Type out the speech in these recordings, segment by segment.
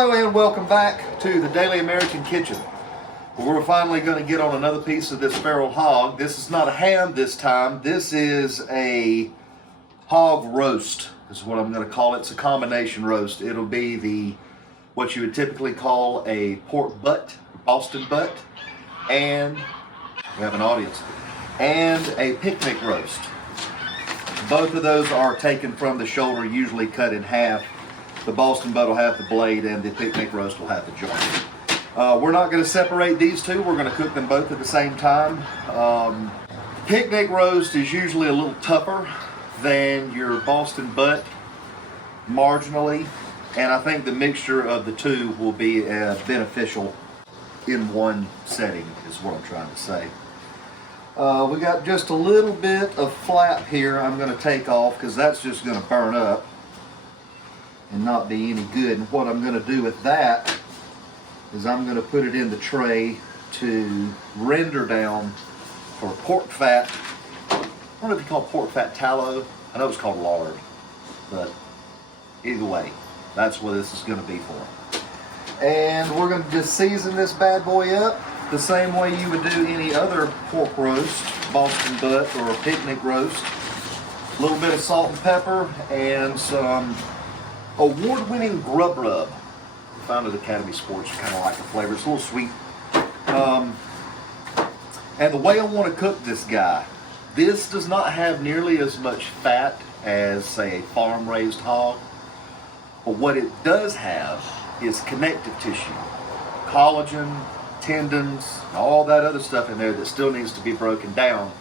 Hello and welcome back to the Daily American Kitchen. We're finally going to get on another piece of this feral hog. This is not a ham this time. This is a hog roast is what I'm going to call it. It's a combination roast. It'll be what you would typically call a pork butt, Boston butt, and we have an audience, and a picnic roast. Both of those are taken from the shoulder, usually cut in half. The Boston butt will have the blade and the picnic roast will have the joint. We're not going to separate these two. We're going to cook them both at the same time. Picnic roast is usually a little tougher than your Boston butt, marginally. And I think the mixture of the two will be beneficial in one setting, is what I'm trying to say. We got just a little bit of flap here I'm going to take off because that's just going to burn up and not be any good. And what I'm going to do with that is I'm going to put it in the tray to render down for pork fat. I don't know if you call pork fat tallow. I know it's called lard, but either way, that's what this is going to be for. And we're going to just season this bad boy up the same way you would do any other pork roast, Boston butt or a picnic roast. A little bit of salt and pepper and some award-winning grub rub. Found at Academy Sports. You kind of like the flavor. It's a little sweet. And the way I want to cook this guy, this does not have nearly as much fat as, say, a farm-raised hog. But what it does have is connective tissue, collagen, tendons, all that other stuff in there that still needs to be broken down.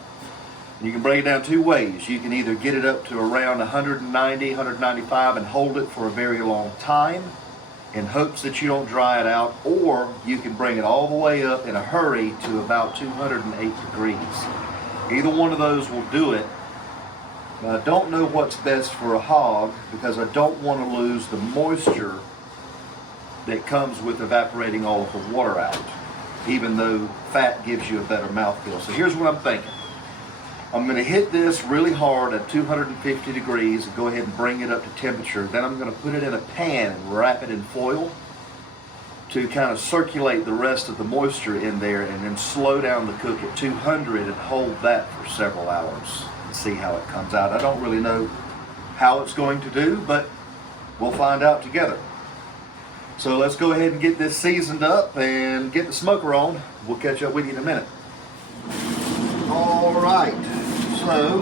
You can break it down two ways. You can either get it up to around 190, 195 and hold it for a very long time in hopes that you don't dry it out, or you can bring it all the way up in a hurry to about 208 degrees. Either one of those will do it. But I don't know what's best for a hog because I don't want to lose the moisture that comes with evaporating all of the water out, even though fat gives you a better mouthfeel. So here's what I'm thinking. I'm going to hit this really hard at 250 degrees and go ahead and bring it up to temperature. Then I'm going to put it in a pan and wrap it in foil to kind of circulate the rest of the moisture in there, and then slow down the cook at 200 and hold that for several hours and see how it comes out. I don't really know how it's going to do, but we'll find out together. So let's go ahead and get this seasoned up and get the smoker on. We'll catch up with you in a minute. All right, so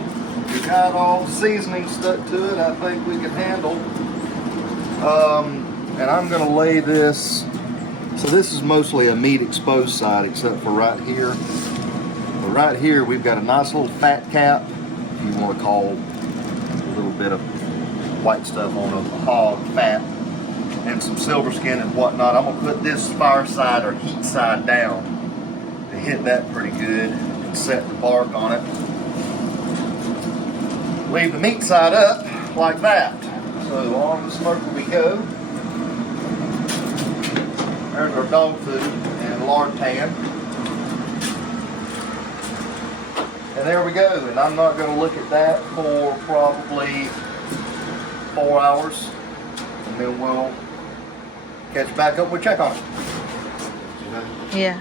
we got all the seasoning stuck to it. I think we can handle. And I'm going to lay this. So this is mostly a meat exposed side, except for right here. But right here, we've got a nice little fat cap, if you want to call a little bit of white stuff on a hog fat, and some silver skin and whatnot. I'm going to put this fire side or heat side down to hit that pretty good. Set the bark on it. Leave the meat side up like that. So on the smoker we go. There's our dog food and lard tan. And there we go. And I'm not going to look at that for probably 4 hours. And then we'll catch back up. We'll check on it. Yeah.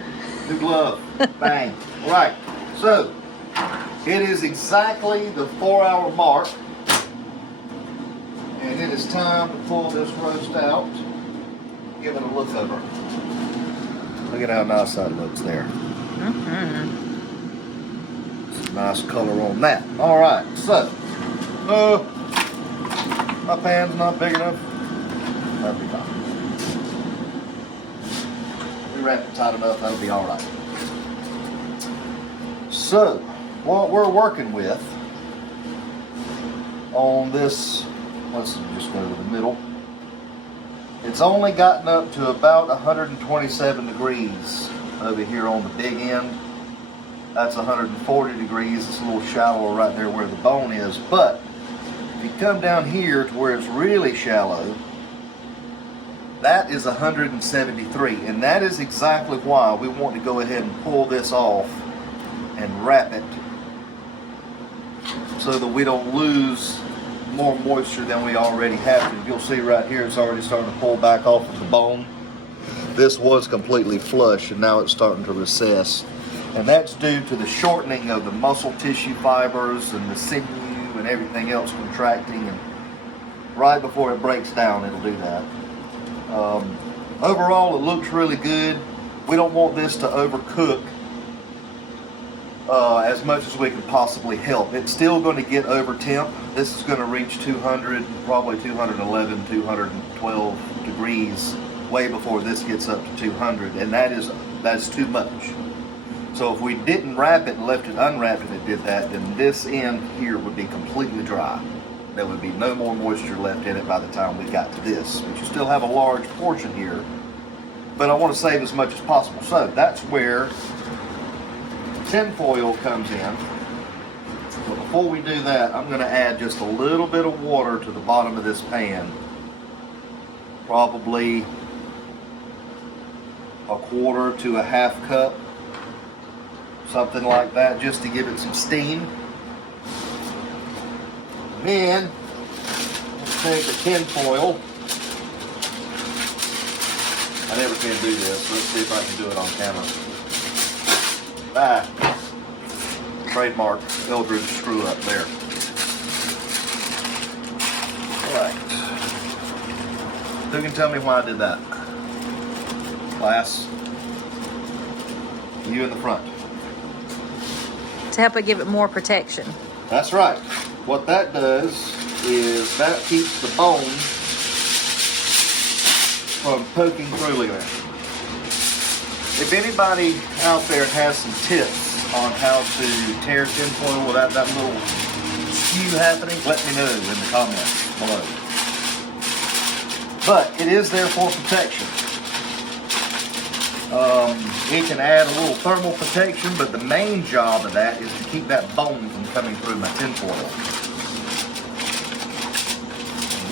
New glove. Bang. All right. So, it is exactly the 4-hour mark, and it is time to pull this roast out. Give it a look over. Look at how nice that looks there. Mm-hmm. Some nice color on that. All right, so, my pan's not big enough. That'll be fine. We wrap it tight enough, that'll be all right. So, what we're working with on this, let's just go to the middle. It's only gotten up to about 127 degrees over here on the big end. That's 140 degrees. It's a little shallower right there where the bone is. But if you come down here to where it's really shallow, that is 173. And that is exactly why we want to go ahead and pull this off and wrap it so that we don't lose more moisture than we already have to. You'll see right here it's already starting to pull back off of the bone. This was completely flush and now it's starting to recess. And that's due to the shortening of the muscle tissue fibers and the sinew and everything else contracting, and right before it breaks down it'll do that. Overall it looks really good. We don't want this to overcook as much as we can possibly help. It's still going to get over temp. This is going to reach 200, probably 211, 212 degrees way before this gets up to 200, and that's too much. So if we didn't wrap it and left it unwrapped and it did that, then this end here would be completely dry. There would be no more moisture left in it by the time we got to this. But you still have a large portion here, but I want to save as much as possible. So that's where tin foil comes in. But before we do that, I'm going to add just a little bit of water to the bottom of this pan. Probably a quarter to a half cup. Something like that, just to give it some steam. And then let's take the tin foil. I never can do this. Let's see if I can do it on camera. Trademark Eldridge screw up there. Alright. Who can tell me why I did that? Class. You in the front. To help it give it more protection. That's right. What that does is that keeps the bone from poking through. Look at that. If anybody out there has some tips on how to tear tin foil without that little skew happening, let me know in the comments below. But it is there for protection. It can add a little thermal protection, but the main job of that is to keep that bone from coming through my tin foil.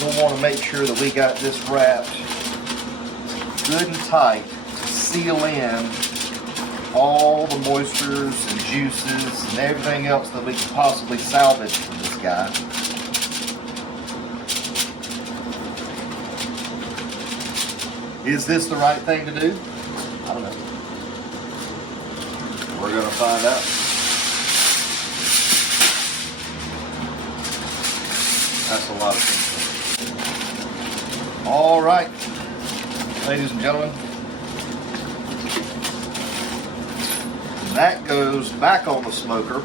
We'll want to make sure that we got this wrapped good and tight to seal in all the moistures and juices and everything else that we can possibly salvage from this guy. Is this the right thing to do? I don't know. We're going to find out. That's a lot of things. All right, ladies and gentlemen. That goes back on the smoker,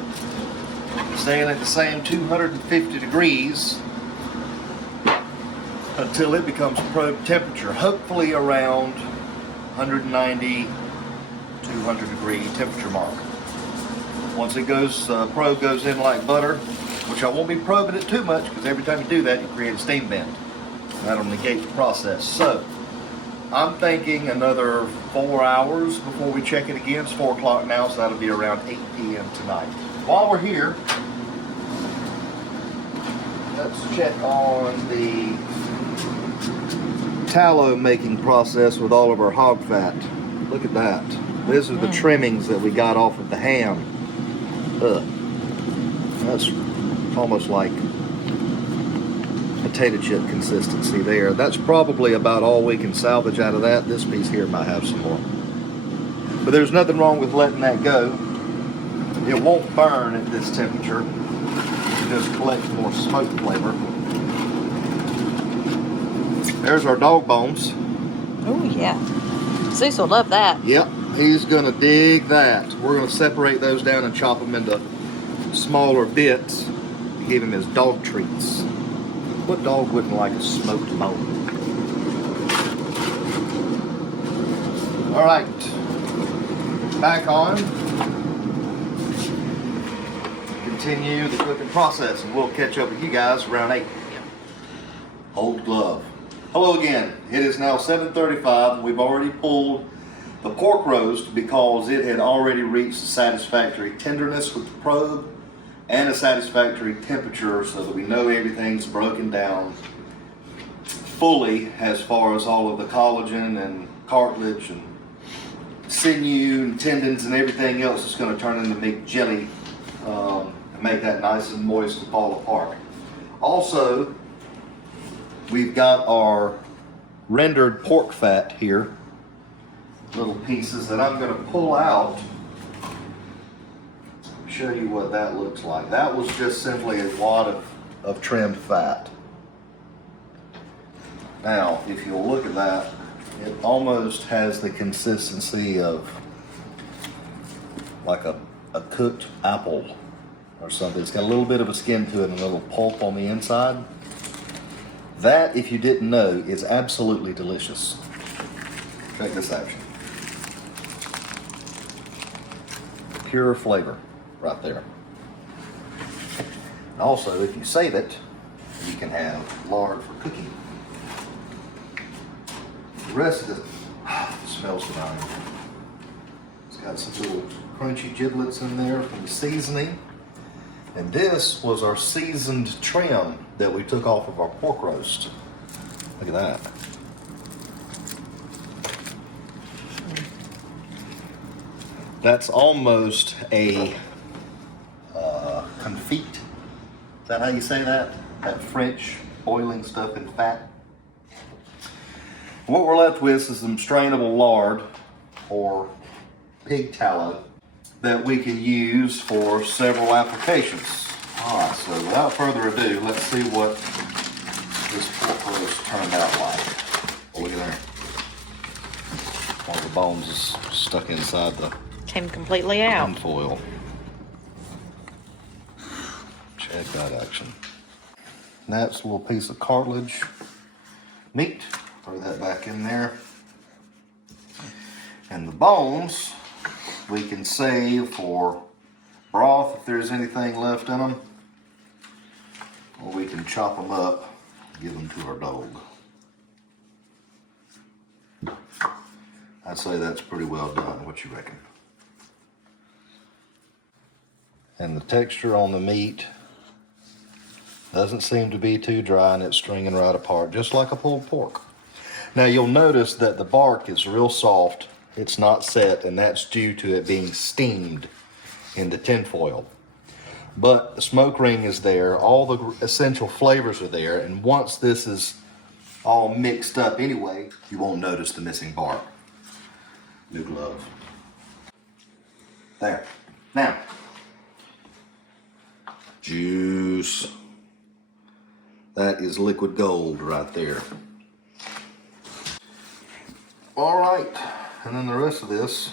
staying at the same 250 degrees until it becomes probe temperature, hopefully around 190, 200 degree temperature mark. Once it goes, probe goes in like butter, which I won't be probing it too much because every time you do that, you create a steam vent. That'll negate the process. So I'm thinking another 4 hours before we check it again. It's 4 o'clock now, so that'll be around 8 p.m. tonight. While we're here, let's check on the tallow making process with all of our hog fat. Look at that. These are the trimmings that we got off of the ham. Ugh. That's almost like potato chip consistency there. That's probably about all we can salvage out of that. This piece here might have some more. But there's nothing wrong with letting that go. It won't burn at this temperature. It just collects more smoke flavor. There's our dog bones. Oh yeah. Zeus will love that. Yep, he's gonna dig that. We're gonna separate those down and chop them into smaller bits to give him his dog treats. What dog wouldn't like a smoked bone? All right, back on. Continue the cooking process, and we'll catch up with you guys around 8. Hold glove. Hello again. It is now 7:35, and we've already pulled the pork roast because it had already reached a satisfactory tenderness with the probe and a satisfactory temperature, so that we know everything's broken down fully as far as all of the collagen and cartilage and sinew and tendons and everything else is going to turn into big jelly and make that nice and moist and fall apart. Also, we've got our rendered pork fat here. Little pieces that I'm going to pull out. Show you what that looks like. That was just simply a wad of trimmed fat. Now, if you'll look at that, it almost has the consistency of like a cooked apple or something. It's got a little bit of a skin to it and a little pulp on the inside. That, if you didn't know, is absolutely delicious. Check this out. Pure flavor right there. And also, if you save it, you can have lard for cooking. The rest of it smells divine. It's got some little crunchy giblets in there from the seasoning. And this was our seasoned trim that we took off of our pork roast. Look at that. That's almost a confit. Is that how you say that? That French boiling stuff in fat. What we're left with is some strainable lard or pig tallow that we can use for several applications. All right, so without further ado, let's see what this pork roast turned out like. Oh, look at there. One of the bones is stuck inside the Came completely out. foil. Check that action. That's a little piece of cartilage meat. Throw that back in there. And the bones we can save for broth if there's anything left in them. Or we can chop them up, give them to our dog. I'd say that's pretty well done. What you reckon? And the texture on the meat doesn't seem to be too dry, and it's stringing right apart, just like a pulled pork. Now you'll notice that the bark is real soft. It's not set, and that's due to it being steamed in the tin foil. But the smoke ring is there, all the essential flavors are there, and once this is all mixed up anyway, you won't notice the missing bark. New glove. There. Now, juice. That is liquid gold right there. All right, and then the rest of this,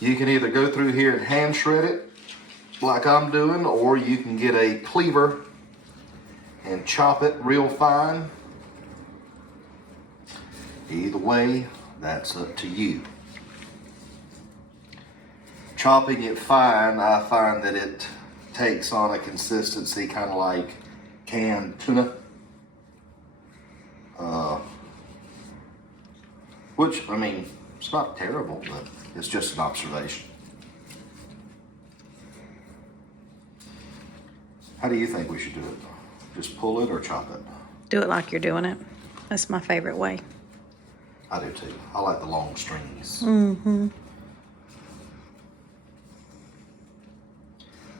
you can either go through here and hand shred it like I'm doing, or you can get a cleaver and chop it real fine. Either way, that's up to you. Chopping it fine, I find that it takes on a consistency kind of like canned tuna. Which, I mean, it's not terrible, but it's just an observation. How do you think we should do it? Just pull it or chop it? Do it like you're doing it. That's my favorite way. I do too. I like the long strings. Mm-hmm.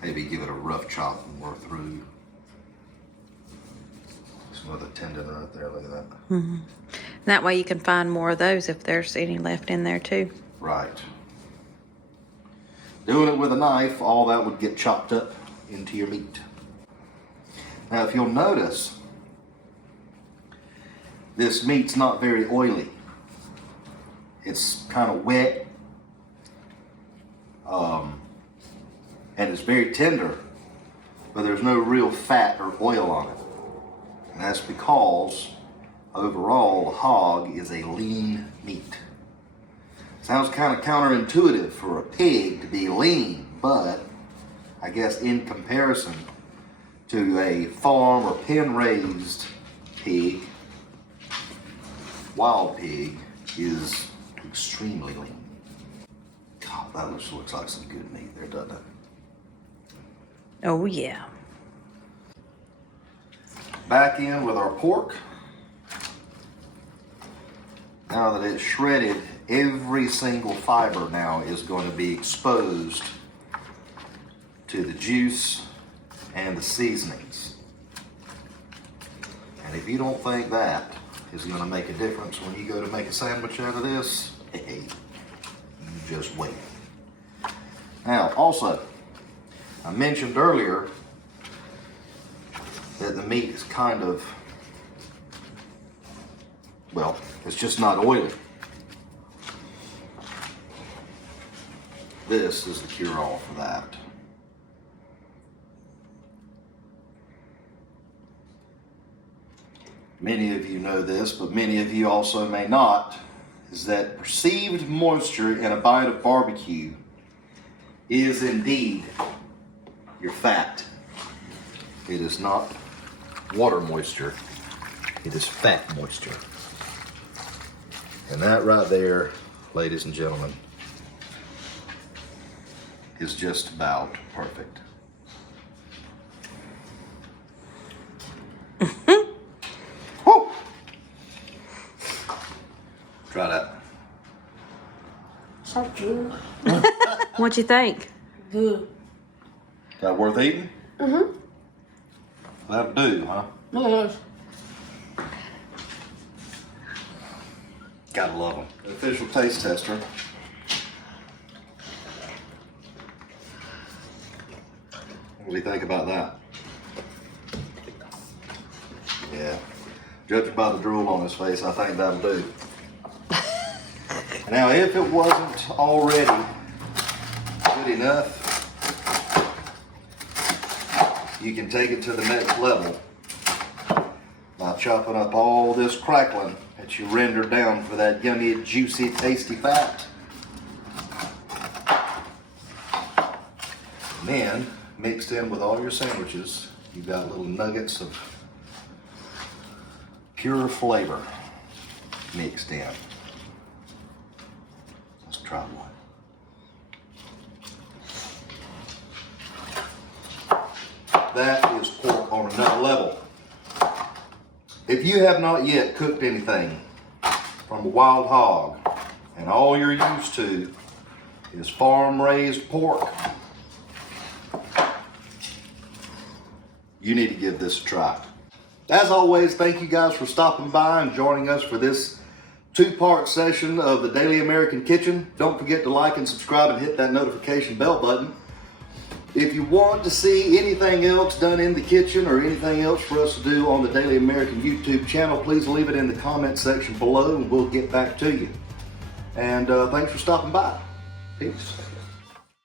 Maybe give it a rough chop and work through some of the tendon right there. Look at that. Mm-hmm. That way you can find more of those if there's any left in there too. Right. Doing it with a knife, all that would get chopped up into your meat. Now, if you'll notice, this meat's not very oily. It's kind of wet, and it's very tender, but there's no real fat or oil on it. And that's because overall, the hog is a lean meat. Sounds kind of counterintuitive for a pig to be lean, but I guess in comparison to a farm or pen-raised pig, wild pig is extremely lean. God, that looks like some good meat there, doesn't it? Oh yeah. Back in with our pork. Now that it's shredded, every single fiber now is going to be exposed to the juice and the seasonings. if you don't think that is gonna make a difference when you go to make a sandwich out of this, hey, you just wait. Now, also, I mentioned earlier that the meat is kind of, well, it's just not oily. This is the cure-all for that. Many of you know this, but many of you also may not, is that perceived moisture in a bite of barbecue is indeed your fat. It is not water moisture, it is fat moisture. And that right there, ladies and gentlemen, is just about perfect. Woo! Try that. So good. What'd you think? Good. Is that worth eating? Mm-hmm. That'll do, huh? Yes. Gotta love them. The official taste tester. What do you think about that? Yeah. Judging by the drool on his face, I think that'll do. Now, if it wasn't already good enough, you can take it to the next level by chopping up all this crackling that you rendered down for that yummy, juicy, tasty fat. And then, mixed in with all your sandwiches, you've got little nuggets of pure flavor mixed in. Let's try one. That is pork on another level. If you have not yet cooked anything from a wild hog and all you're used to is farm-raised pork, you need to give this a try. As always, thank you guys for stopping by and joining us for this two-part session of the Daily American Kitchen. Don't forget to like and subscribe and hit that notification bell button. If you want to see anything else done in the kitchen or anything else for us to do on the Daily American YouTube channel, please leave it in the comment section below and we'll get back to you. And thanks for stopping by. Peace.